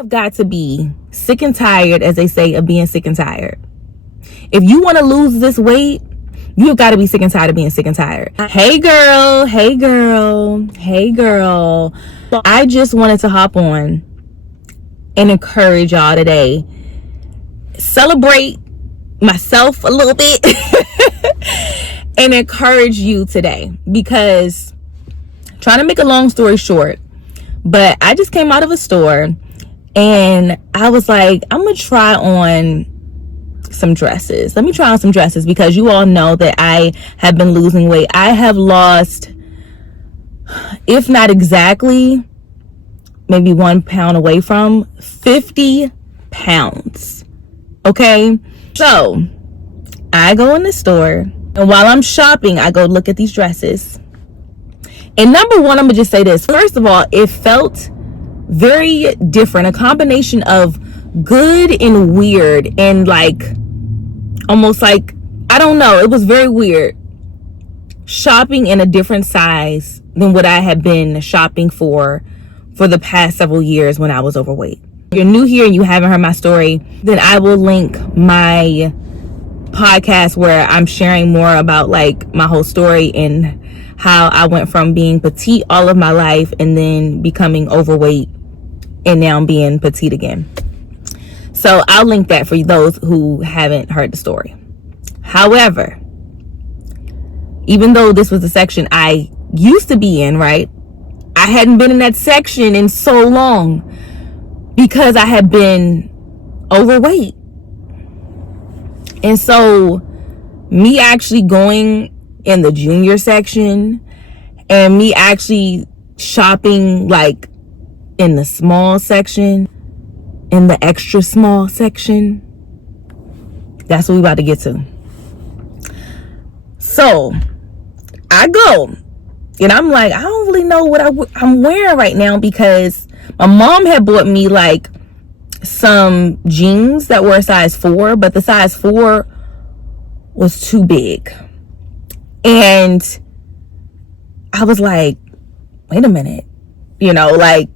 have got to be sick and tired, as they say, of being sick and tired. If you want to lose this weight, you've got to be sick and tired of being sick and tired. Hey girl, hey girl, hey girl. I just wanted to hop on and encourage y'all today. Celebrate myself a little bit and encourage you today, because trying to make a long story short, but I just came out of a store and I was like, I'm gonna try on some dresses. Let me try on some dresses, because you all know that I have been losing weight. I have lost, if not exactly, maybe 1 pound away from 50 pounds. Okay, so I go in the store, and while I'm shopping, I go look at these dresses. And number one, I'm gonna just say this. First of all, it felt very different, a combination of good and weird, and like almost like, I don't know, it was very weird shopping in a different size than what I had been shopping for the past several years when I was overweight. If you're new here and you haven't heard my story, then I will link my podcast where I'm sharing more about like my whole story and how I went from being petite all of my life and then becoming overweight and now being petite again. So I'll link that for those who haven't heard the story. However, even though this was the section I used to be in, right? I hadn't been in that section in so long because I had been overweight. And so me actually going in the junior section and me actually shopping like in the small section, in the extra small section, that's what we about to get to. So I go and I'm like, I don't really know what I'm wearing right now, because my mom had bought me like some jeans that were a size 4, but the size 4 was too big. And I was like, wait a minute, you know, like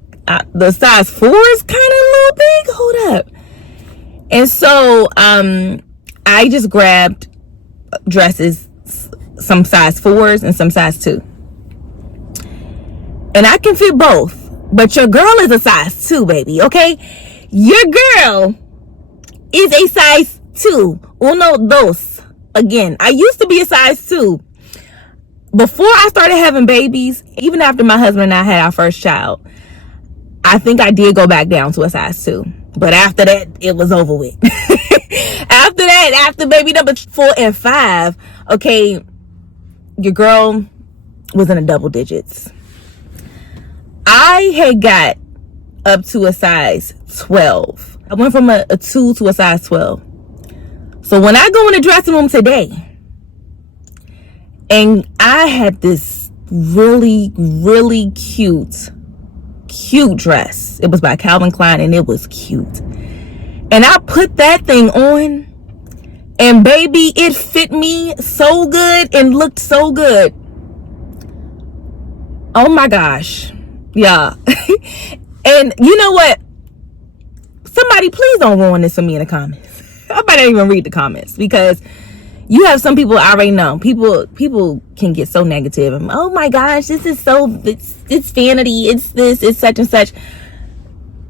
the size 4 is kind of a little big. Hold up. And so I just grabbed dresses, some size 4s and some size 2. And I can fit both, but your girl is a size 2, baby, okay? Your girl is a size 2. Uno, dos. Again, I used to be a size 2. Before I started having babies, even after my husband and I had our first child, I think I did go back down to a size 2. But after that, it was over with. After that, after baby number 4 and 5, okay, your girl was in the double digits. I had got up to a size 12. I went from a 2 to a size 12. So when I go in the dressing room today, and I had this really, really cute dress. It was by Calvin Klein and it was cute. And I put that thing on, and baby, it fit me so good and looked so good. Oh my gosh. Yeah. And you know what? Somebody please don't ruin this for me in the comments. I might not even read the comments, because you have some people I already know. People can get so negative. And, oh my gosh, this is so, it's vanity. It's this, it's such and such.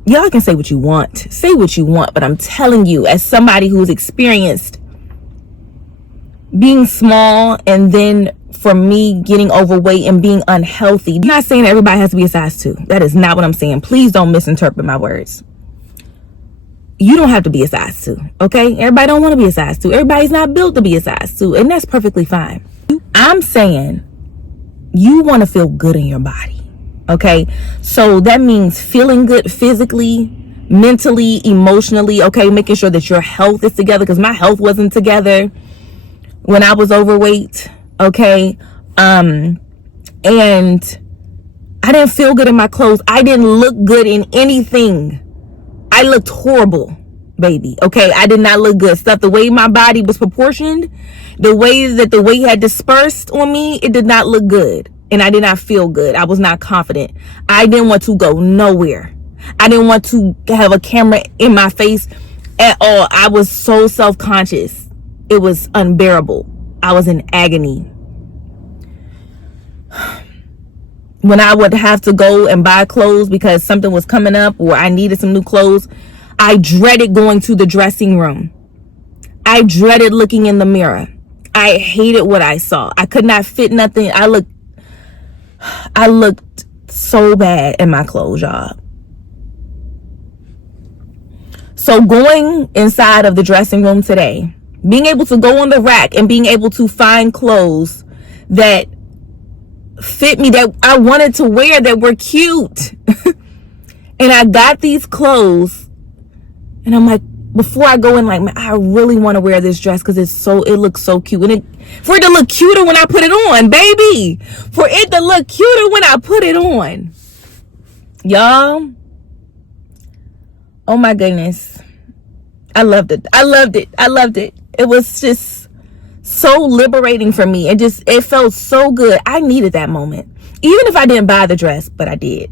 Y'all can say what you want. Say what you want. But I'm telling you, as somebody who's experienced being small, and then for me getting overweight and being unhealthy. I'm not saying everybody has to be a size 2. That is not what I'm saying. Please don't misinterpret my words. You don't have to be a size 2, okay? Everybody don't want to be a size 2. Everybody's not built to be a size 2, and that's perfectly fine. I'm saying you want to feel good in your body, okay? So that means feeling good physically, mentally, emotionally, okay? Making sure that your health is together, because my health wasn't together when I was overweight, okay? And I didn't feel good in my clothes. I didn't look good in anything. I looked horrible, baby, okay? I did not look good. Stuff, the way my body was proportioned, the way that the weight had dispersed on me, it did not look good. And I did not feel good. I was not confident. I didn't want to go nowhere. I didn't want to have a camera in my face at all. I was so self-conscious. It was unbearable. I was in agony. When I would have to go and buy clothes because something was coming up or I needed some new clothes, I dreaded going to the dressing room. I dreaded looking in the mirror. I hated what I saw. I could not fit nothing. I looked so bad in my clothes, y'all. So going inside of the dressing room today, being able to go on the rack and being able to find clothes that fit me, that I wanted to wear, that were cute. And I got these clothes and I'm like, before I go in, like, man, I really want to wear this dress because it looks so cute. And for it to look cuter when I put it on, baby. For it to look cuter when I put it on. Y'all. Oh my goodness. I loved it. I loved it. I loved it. It was just so liberating for me. It felt so good. I needed that moment. Even if I didn't buy the dress, but I did.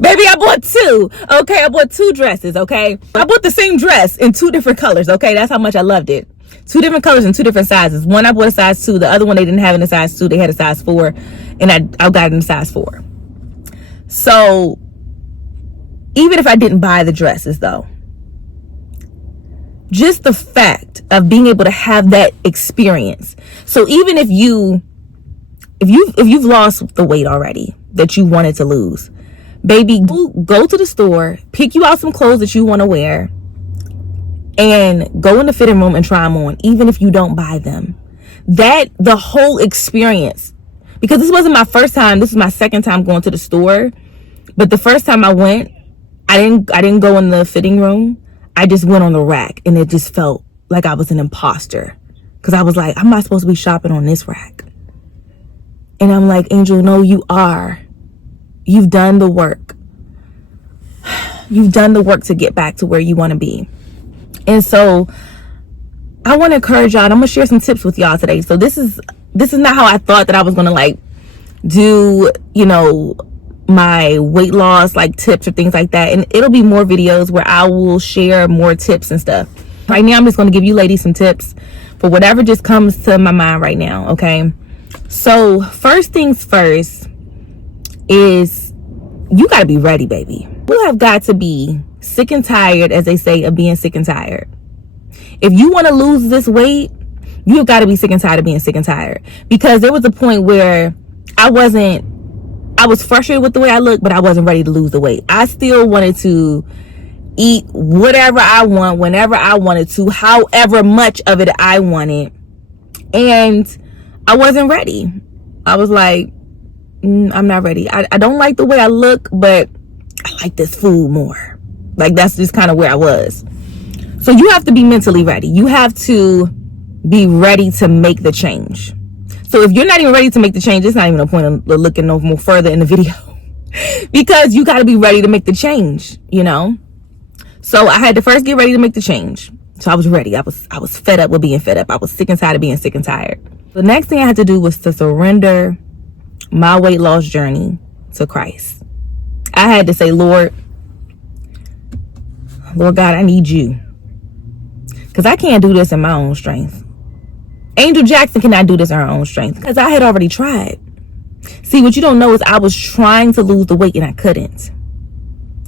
Baby, I bought two. Okay, I bought two dresses. Okay, I bought the same dress in two different colors. Okay, that's how much I loved it. Two different colors and two different sizes. One I bought a size 2. The other one they didn't have in a size 2. They had a size 4, and I got it in a size 4. So even if I didn't buy the dresses, though, just the fact of being able to have that experience. So even if you've lost the weight already that you wanted to lose, baby, go to the store, pick you out some clothes that you want to wear, and go in the fitting room and try them on, even if you don't buy them. The whole experience, because this wasn't my first time, this is my second time going to the store. But the first time I went, I didn't go in the fitting room. I just went on the rack, and it just felt like I was an imposter, because I was like, I'm not supposed to be shopping on this rack. And I'm like, Angel, no, you are. You've done the work. You've done the work to get back to where you want to be. And so I want to encourage y'all, and I'm going to share some tips with y'all today. So this is not how I thought that I was going to like do, my weight loss like tips or things like that. And it'll be more videos where I will share more tips and stuff. Right now, I'm just going to give you ladies some tips for whatever just comes to my mind right now. Okay. So first things first is you got to be ready, baby. You have got to be sick and tired, as they say, of being sick and tired. If you want to lose this weight, you've got to be sick and tired of being sick and tired. Because there was a point where I was frustrated with the way I looked, but I wasn't ready to lose the weight. I still wanted to eat whatever I want, whenever I wanted to, however much of it I wanted. And I wasn't ready. I was like, I'm not ready. I don't like the way I look, but I like this food more. Like, that's just kind of where I was. So you have to be mentally ready. You have to be ready to make the change. So if you're not even ready to make the change, it's not even a point of looking no more further in the video. Because you got to be ready to make the change, So I had to first get ready to make the change. So I was ready. I was fed up with being fed up. I was sick and tired of being sick and tired. The next thing I had to do was to surrender my weight loss journey to Christ. I had to say, Lord God, I need you. Because I can't do this in my own strength. Angel Jackson cannot do this in her own strength, because I had already tried. See, what you don't know is I was trying to lose the weight and I couldn't.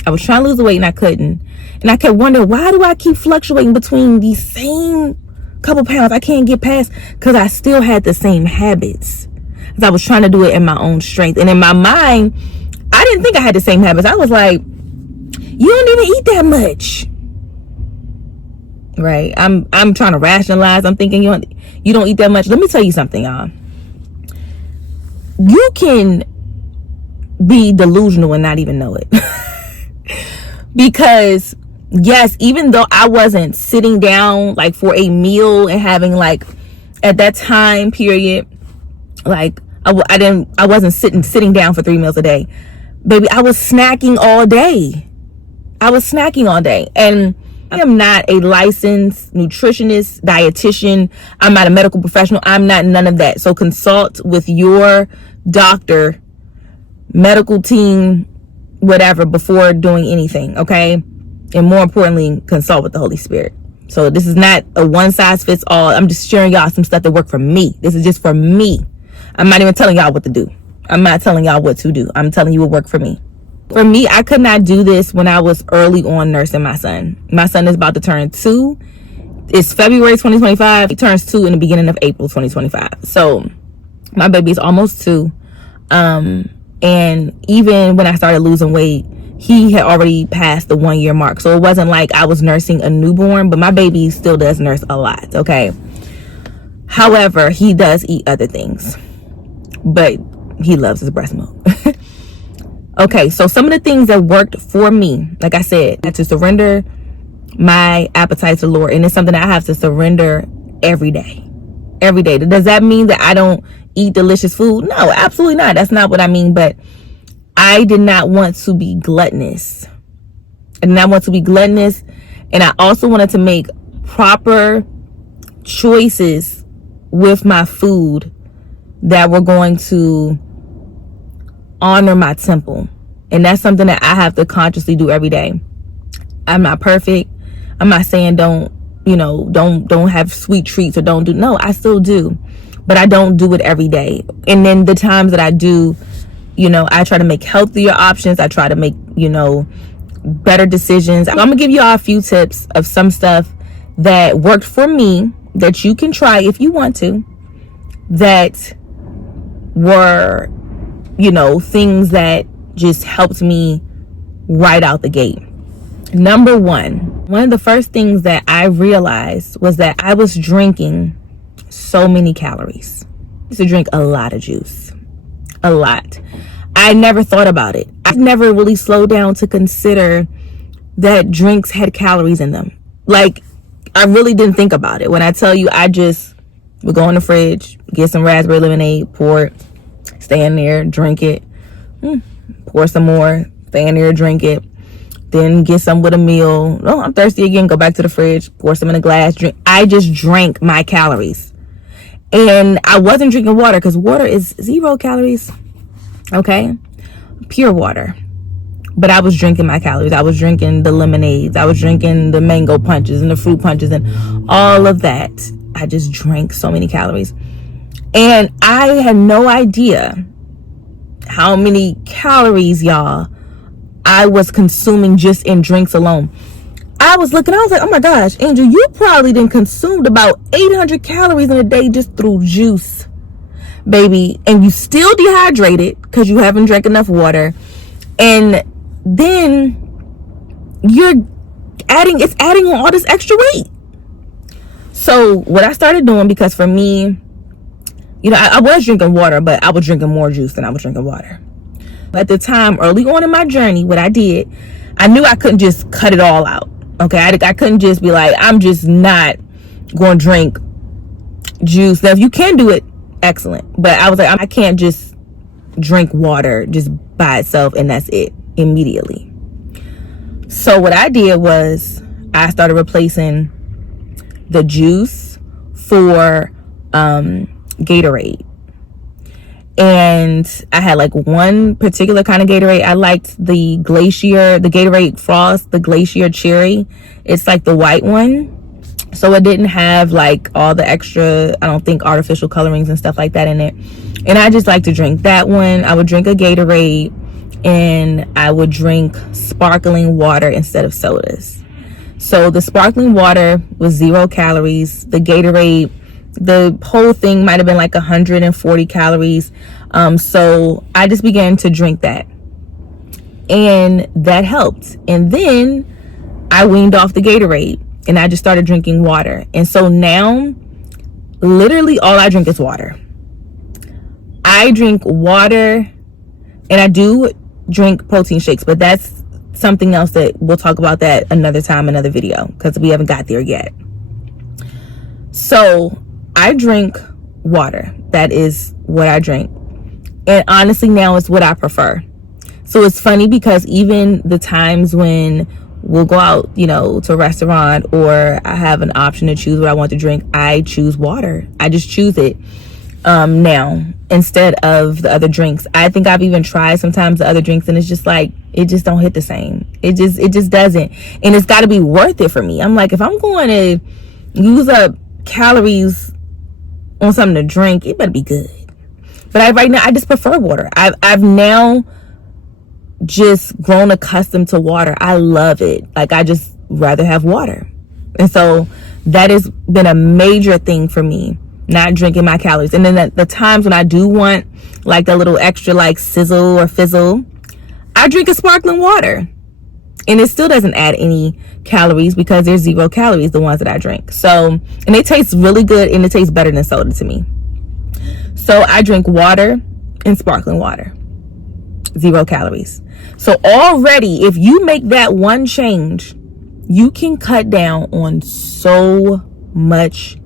I was trying to lose the weight and I couldn't. And I kept wondering, why do I keep fluctuating between these same couple pounds? I can't get past, because I still had the same habits. Because I was trying to do it in my own strength. And in my mind, I didn't think I had the same habits. I was like, you don't even eat that much. Right? I'm trying to rationalize. I'm thinking you don't eat that much. Let me tell you something, y'all. You can be delusional and not even know it. Because yes, even though I wasn't sitting down like for a meal and having like at that time period, like I wasn't sitting down for 3 meals a day. Baby, I was snacking all day. And I am not a licensed nutritionist, dietitian. I'm not a medical professional. I'm not none of that. So consult with your doctor, medical team, whatever before doing anything, okay? And more importantly, consult with the Holy Spirit. So this is not a one size fits all. I'm just sharing y'all some stuff that worked for me. This is just for me. I'm not even telling y'all what to do. I'm not telling y'all what to do. I'm telling you what worked for me. For me, I could not do this when I was early on nursing my son. My son is about to turn 2. It's February 2025. He turns 2 in the beginning of April 2025. So my baby is almost 2. And even when I started losing weight, he had already passed the 1 year mark. So it wasn't like I was nursing a newborn, but my baby still does nurse a lot, okay? However, he does eat other things, but he loves his breast milk. Okay, so some of the things that worked for me, like I said, to surrender my appetite to the Lord. And it's something that I have to surrender every day. Every day. Does that mean that I don't eat delicious food? No, absolutely not. That's not what I mean. But I did not want to be gluttonous. I did not want to be gluttonous. And I also wanted to make proper choices with my food that were going to honor my temple. And that's something that I have to consciously do every day. I'm not perfect. I'm not saying don't have sweet treats or don't do. No, I still do. But I don't do it every day. And then the times that I do, I try to make healthier options. I try to make, better decisions. I'm going to give you all a few tips of some stuff that worked for me that you can try if you want to, that were, things that just helped me right out the gate. Number one of the first things that I realized was that I was drinking so many calories. I used to drink a lot of juice. A lot. I never thought about it. I never really slowed down to consider that drinks had calories in them. Like, I really didn't think about it. When I tell you, I just would go in the fridge, get some raspberry lemonade, pour it, stand there, drink it, pour some more, stand there, drink it, then get some with a meal. Oh, I'm thirsty again, go back to the fridge, pour some in a glass, drink. I just drank my calories. And I wasn't drinking water because water is 0 calories. Okay? Pure water. But I was drinking my calories. I was drinking the lemonades. I was drinking the mango punches and the fruit punches and all of that. I just drank so many calories. And I had no idea how many calories, y'all, I was consuming just in drinks alone. I was like, oh my gosh, Angel, you probably done consumed about 800 calories in a day just through juice, baby. And you still dehydrated because you haven't drank enough water. And then it's adding on all this extra weight. So what I started doing, because for me, I was drinking water, but I was drinking more juice than I was drinking water. At the time, early on in my journey, what I did, I knew I couldn't just cut it all out. Okay, I couldn't just be like, I'm just not going to drink juice. Now, if you can do it, excellent. But I was like, I can't just drink water just by itself and that's it immediately. So what I did was I started replacing the juice for Gatorade. And I had like one particular kind of Gatorade. I liked the Gatorade Frost, the Glacier Cherry. It's like the white one. So it didn't have like all the extra, I don't think, artificial colorings and stuff like that in it. And I just like to drink that one. I would drink a Gatorade and I would drink sparkling water instead of sodas. So the sparkling water was 0 calories. The Gatorade, the whole thing might have been like 140 calories. So I just began to drink that. And that helped. And then I weaned off the Gatorade and I just started drinking water. And so now, literally all I drink is water. I drink water, and I do drink protein shakes, but that's something else that we'll talk about that another time, another video, because we haven't got there yet. So I drink water. That is what I drink. And honestly, now it's what I prefer. So it's funny because even the times when we'll go out, to a restaurant, or I have an option to choose what I want to drink, I choose water. I just choose it now instead of the other drinks. I think I've even tried sometimes the other drinks and it's just like, It just don't hit the same. It just doesn't. And it's got to be worth it for me. I'm like, if I'm going to use up calories on something to drink, it better be good. But right now I just prefer water. I've now just grown accustomed to water. I love it. Like, I just rather have water. And so that has been a major thing for me, not drinking my calories. And then the times when I do want like the little extra like sizzle or fizzle, I drink a sparkling water, and it still doesn't add any calories because there's 0 calories, the ones that I drink. So, and it tastes really good, and it tastes better than soda to me. So I drink water and sparkling water, 0 calories. So already, if you make that one change, you can cut down on so much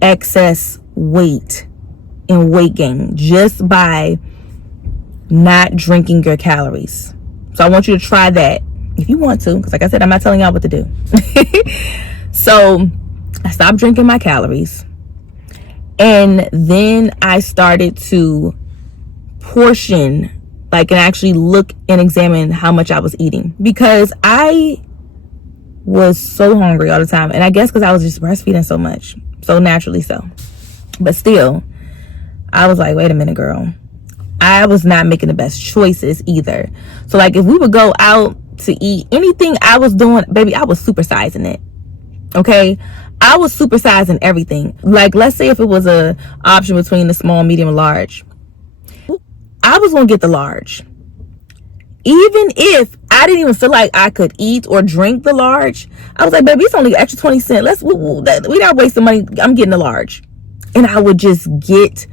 excess weight and weight gain just by not drinking your calories. So I want you to try that if you want to, because like I said, I'm not telling y'all what to do. So I stopped drinking my calories, and then I started to portion, like, and actually look and examine how much I was eating, because I was so hungry all the time. And I guess because I was just breastfeeding so much, so naturally so. But still, I was like, wait a minute, girl. I was not making the best choices either. So like, if we would go out to eat, anything I was doing, baby, I was supersizing it. Okay, I was supersizing everything. Like, let's say if it was a option between the small, medium, and large, I was gonna get the large. Even if I didn't even feel like I could eat or drink the large, I was like, baby, it's only extra 20 cents. We not wasting money. I'm getting the large. And I would just get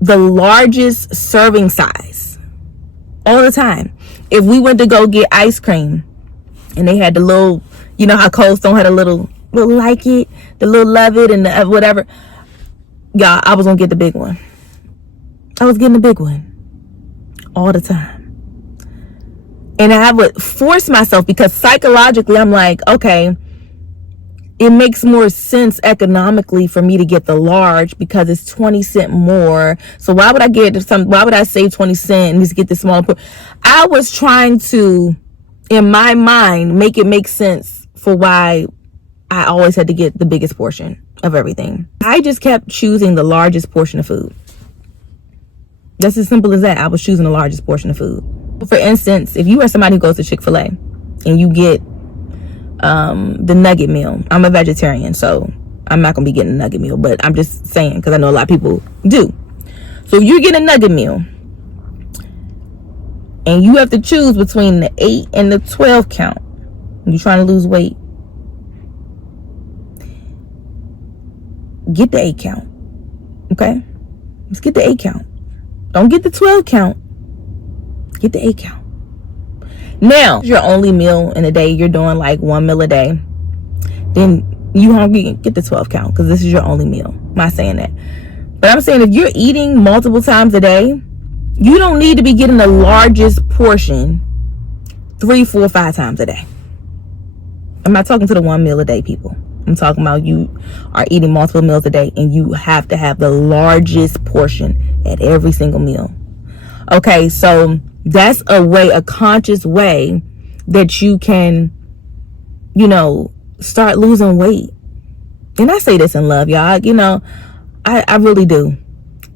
the largest serving size all the time. If we went to go get ice cream and they had the little, you know how Cold Stone had a little like it, the little love it, and the whatever, y'all, I was gonna get the big one. I was getting the big one all the time. And I would force myself, because psychologically I'm like, okay, it makes more sense economically for me to get the large because it's 20 cents more. So why would I save 20 cents and just get the smaller? I was trying to, in my mind, make it make sense for why I always had to get the biggest portion of everything. I just kept choosing the largest portion of food. That's as simple as that. I was choosing the largest portion of food. For instance, if you are somebody who goes to Chick-fil-A and you get the nugget meal. I'm a vegetarian, so I'm not gonna be getting a nugget meal, but I'm just saying because I know a lot of people do. So if you get a nugget meal and you have to choose between the 8 and the 12 count, you're trying to lose weight, get the 8 count. Okay, let's get the 8 count. Don't get the 12 count. Get the 8 count. Now, your only meal in a day, you're doing like 1 meal a day, then you hungry, get the 12 count, because this is your only meal. I'm not saying that, but I'm saying if you're eating multiple times a day, you don't need to be getting the largest portion 3, 4, 5 times a day. I'm not talking to the 1 meal a day people. I'm talking about you are eating multiple meals a day and you have to have the largest portion at every single meal. Okay, so that's a conscious way that you can, start losing weight. And I say this in love, y'all. I really do.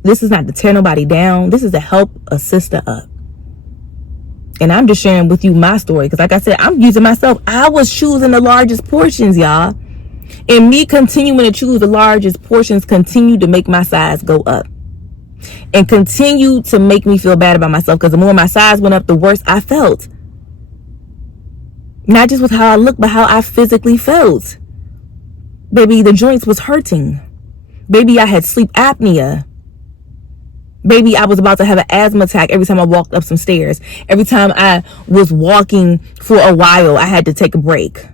This is not to tear nobody down. This is to help a sister up. And I'm just sharing with you my story, because like I said, I'm using myself. I was choosing the largest portions, y'all. And me continuing to choose the largest portions continued to make my size go up. And continue to make me feel bad about myself, because the more my size went up, the worse I felt. Not just with how I looked, but how I physically felt. Baby, the joints was hurting. Baby, I had sleep apnea. Baby, I was about to have an asthma attack every time I walked up some stairs. Every time I was walking for a while, I had to take a break.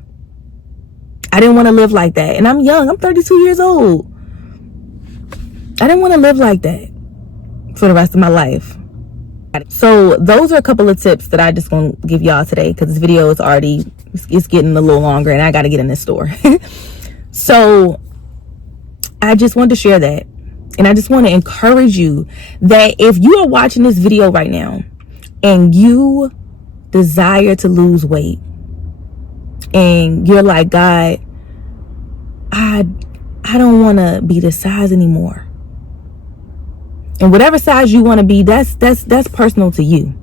I didn't want to live like that. And I'm young. I'm 32 years old. I didn't want to live like that for the rest of my life. So those are a couple of tips that I just want to give y'all today, because this video is it's getting a little longer and I got to get in this store. So I just wanted to share that. And I just want to encourage you that if you are watching this video right now and you desire to lose weight, and you're like, God, I don't want to be this size anymore. And whatever size you want to be, that's personal to you.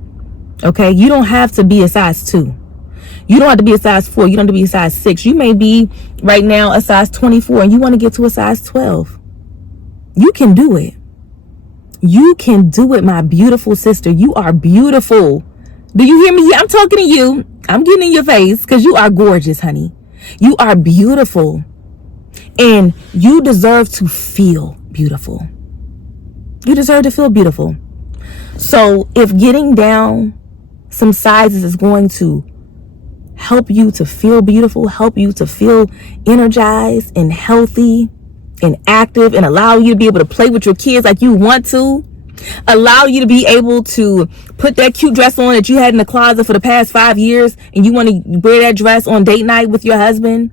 Okay? You don't have to be a size 2. You don't have to be a size 4. You don't have to be a size 6. You may be right now a size 24 and you want to get to a size 12. You can do it. You can do it, my beautiful sister. You are beautiful. Do you hear me? I'm talking to you. I'm getting in your face because you are gorgeous, honey. You are beautiful. And you deserve to feel beautiful. You deserve to feel beautiful. So if getting down some sizes is going to help you to feel beautiful, help you to feel energized and healthy and active, and allow you to be able to play with your kids like you want to, allow you to be able to put that cute dress on that you had in the closet for the past 5 years and you want to wear that dress on date night with your husband,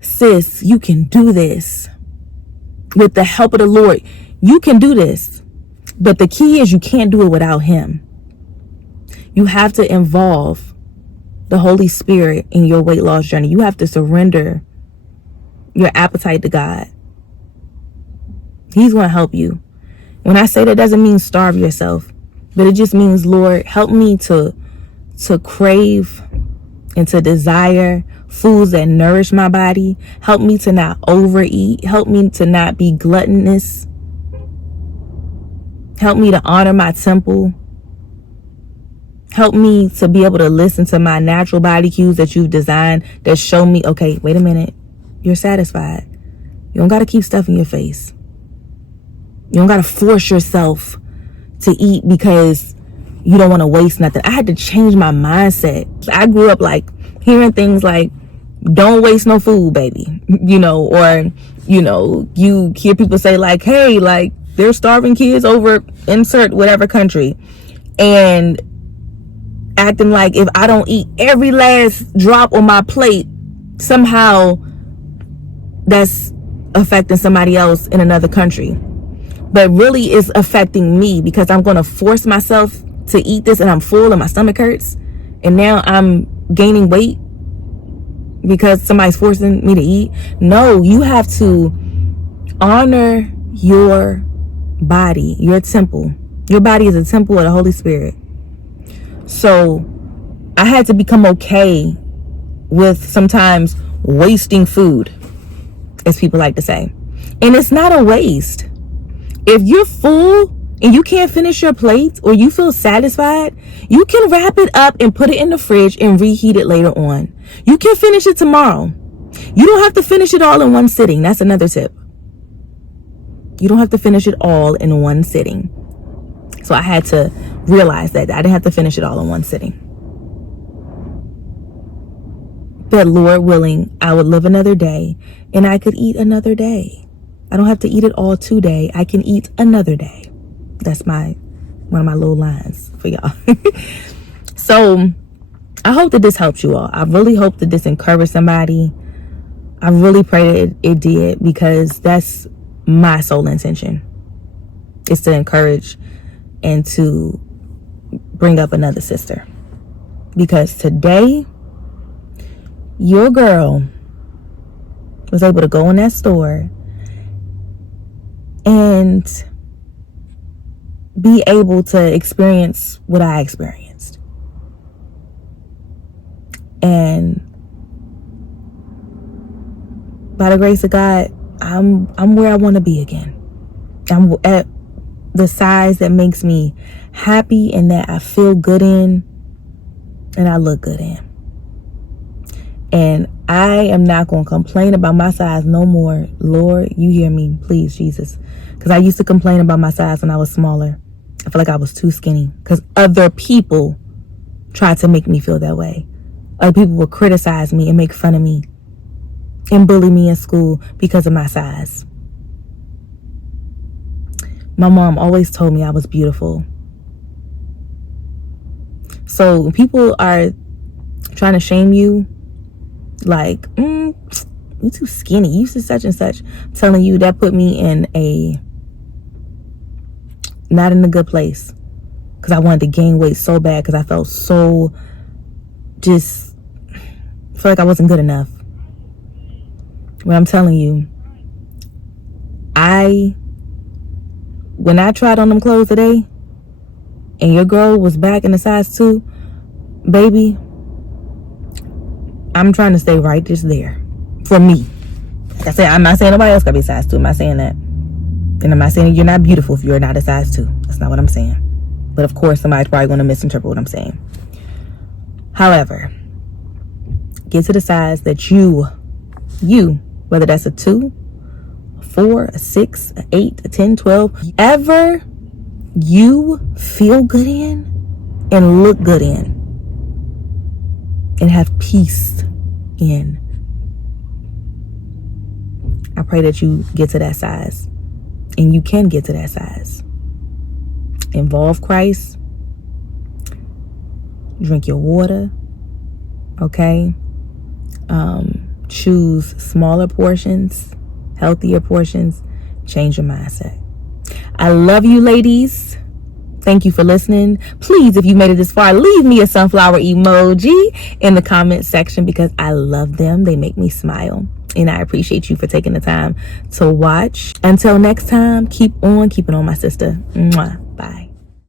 sis, you can do this with the help of the Lord. You can do this, but the key is you can't do it without him. You have to involve the Holy Spirit in your weight loss journey. You have to surrender your appetite to God. He's going to help you. When I say that, doesn't mean starve yourself, but it just means, Lord, help me to crave and to desire foods that nourish my body. Help me to not overeat. Help me to not be gluttonous. Help me to honor my temple. Help me to be able to listen to my natural body cues that you've designed that show me, okay, wait a minute, you're satisfied. You don't got to keep stuff in your face. You don't got to force yourself to eat because you don't want to waste nothing. I had to change my mindset. I grew up like hearing things like, don't waste no food, baby. Or, you hear people say like, hey, like they're starving kids over insert whatever country, and acting like if I don't eat every last drop on my plate, somehow that's affecting somebody else in another country. But really it's affecting me because I'm going to force myself to eat this and I'm full and my stomach hurts. And now I'm gaining weight because somebody's forcing me to eat. No, you have to honor your body, your temple. Your body is a temple of the Holy Spirit. So I had to become okay with sometimes wasting food, as people like to say. And it's not a waste. If you're full and you can't finish your plate or you feel satisfied, you can wrap it up and put it in the fridge and reheat it later on. You can finish it tomorrow. You don't have to finish it all in one sitting. That's another tip. You don't have to finish it all in one sitting. So I had to realize that I didn't have to finish it all in one sitting. But Lord willing, I would live another day and I could eat another day. I don't have to eat it all today. I can eat another day. That's one of my little lines for y'all. So I hope that this helps you all. I really hope that this encouraged somebody. I really pray that it did, because that's my sole intention, is to encourage and to bring up another sister. Because today, your girl was able to go in that store and be able to experience what I experienced. And by the grace of God, I'm where I want to be again. I'm at the size that makes me happy and that I feel good in and I look good in. And I am not going to complain about my size no more. Lord, you hear me, please, Jesus. Because I used to complain about my size when I was smaller. I feel like I was too skinny because other people tried to make me feel that way. Other people would criticize me and make fun of me and bully me in school because of my size. My mom always told me I was beautiful. So when people are trying to shame you, like, you too skinny, you such and such, I'm telling you, that put me in not in a good place. because I wanted to gain weight so bad, because I felt so just feel like I wasn't good enough. What I'm telling you, when I tried on them clothes today and your girl was back in a size 2, baby, I'm trying to stay right just there for me. Like I said, I'm not saying nobody else gotta be a size 2. I'm not saying that. And I'm not saying you're not beautiful if you're not a size 2. That's not what I'm saying. But of course, somebody's probably going to misinterpret what I'm saying. However, get to the size that you, whether that's a 2, a 4, a 6, a 8, a 10, 12, ever you feel good in and look good in and have peace in. I pray that you get to that size, and you can get to that size. Involve Christ. Drink your water. Okay. Choose smaller portions, healthier portions. Change your mindset. I love you, ladies. Thank you for listening. Please, if you made it this far, leave me a sunflower emoji in the comment section, because I love them. They make me smile. And I appreciate you for taking the time to watch. Until next time, keep on keeping on, my sister. Mwah.